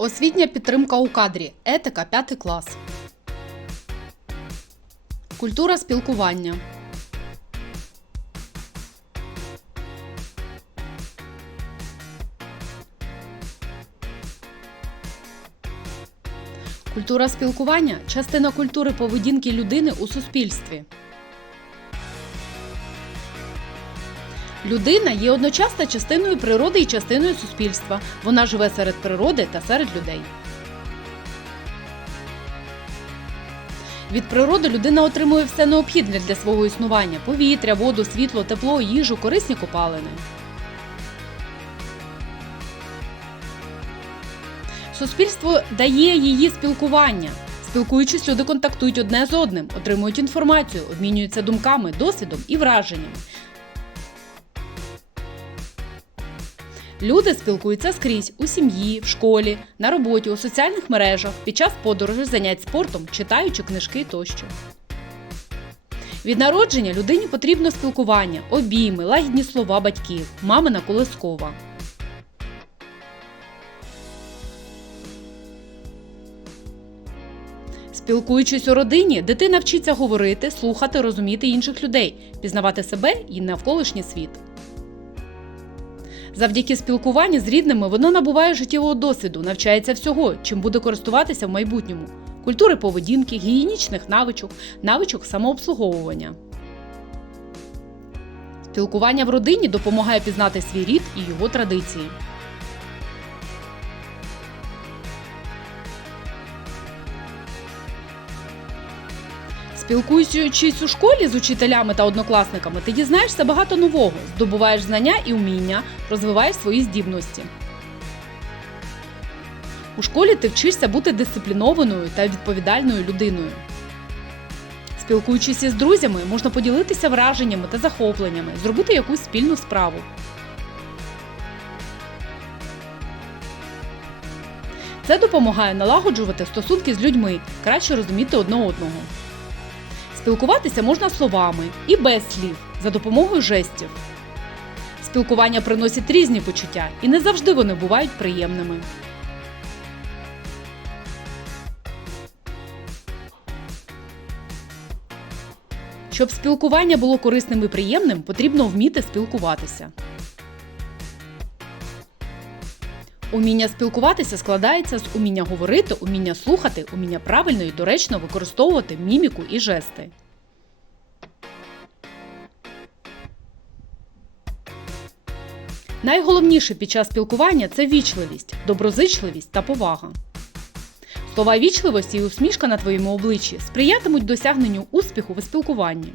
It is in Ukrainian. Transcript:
Освітня підтримка у кадрі. Етика 5 клас. Культура спілкування. Культура спілкування частина культури поведінки людини у суспільстві. Людина є одночасно частиною природи і частиною суспільства. Вона живе серед природи та серед людей. Від природи людина отримує все необхідне для свого існування: повітря, воду, світло, тепло, їжу, корисні копалини. Суспільство дає її спілкування. Спілкуючись, люди контактують одне з одним, отримують інформацію, обмінюються думками, досвідом і враженнями. Люди спілкуються скрізь у сім'ї, в школі, на роботі, у соціальних мережах, під час подорожей, занять спортом, читаючи книжки тощо. Від народження людині потрібно спілкування, обійми, лагідні слова батьків, мамина колискова. Спілкуючись у родині, дитина вчиться говорити, слухати, розуміти інших людей, пізнавати себе і навколишній світ. Завдяки спілкуванню з рідними воно набуває життєвого досвіду, навчається всього, чим буде користуватися в майбутньому: культури поведінки, гігієнічних навичок, навичок самообслуговування. Спілкування в родині допомагає пізнати свій рід і його традиції. Спілкуючись у школі з учителями та однокласниками, ти дізнаєшся багато нового, здобуваєш знання і вміння, розвиваєш свої здібності. У школі ти вчишся бути дисциплінованою та відповідальною людиною. Спілкуючись із друзями, можна поділитися враженнями та захопленнями, зробити якусь спільну справу. Це допомагає налагоджувати стосунки з людьми, краще розуміти одне одного. Спілкуватися можна словами і без слів за допомогою жестів. Спілкування приносить різні почуття, і не завжди вони бувають приємними. Щоб спілкування було корисним і приємним, потрібно вміти спілкуватися. Уміння спілкуватися складається з уміння говорити, уміння слухати, уміння правильно і доречно використовувати міміку і жести. Найголовніше під час спілкування це вічливість, доброзичливість та повага. Слова вічливості і усмішка на твоєму обличчі сприятимуть досягненню успіху в спілкуванні.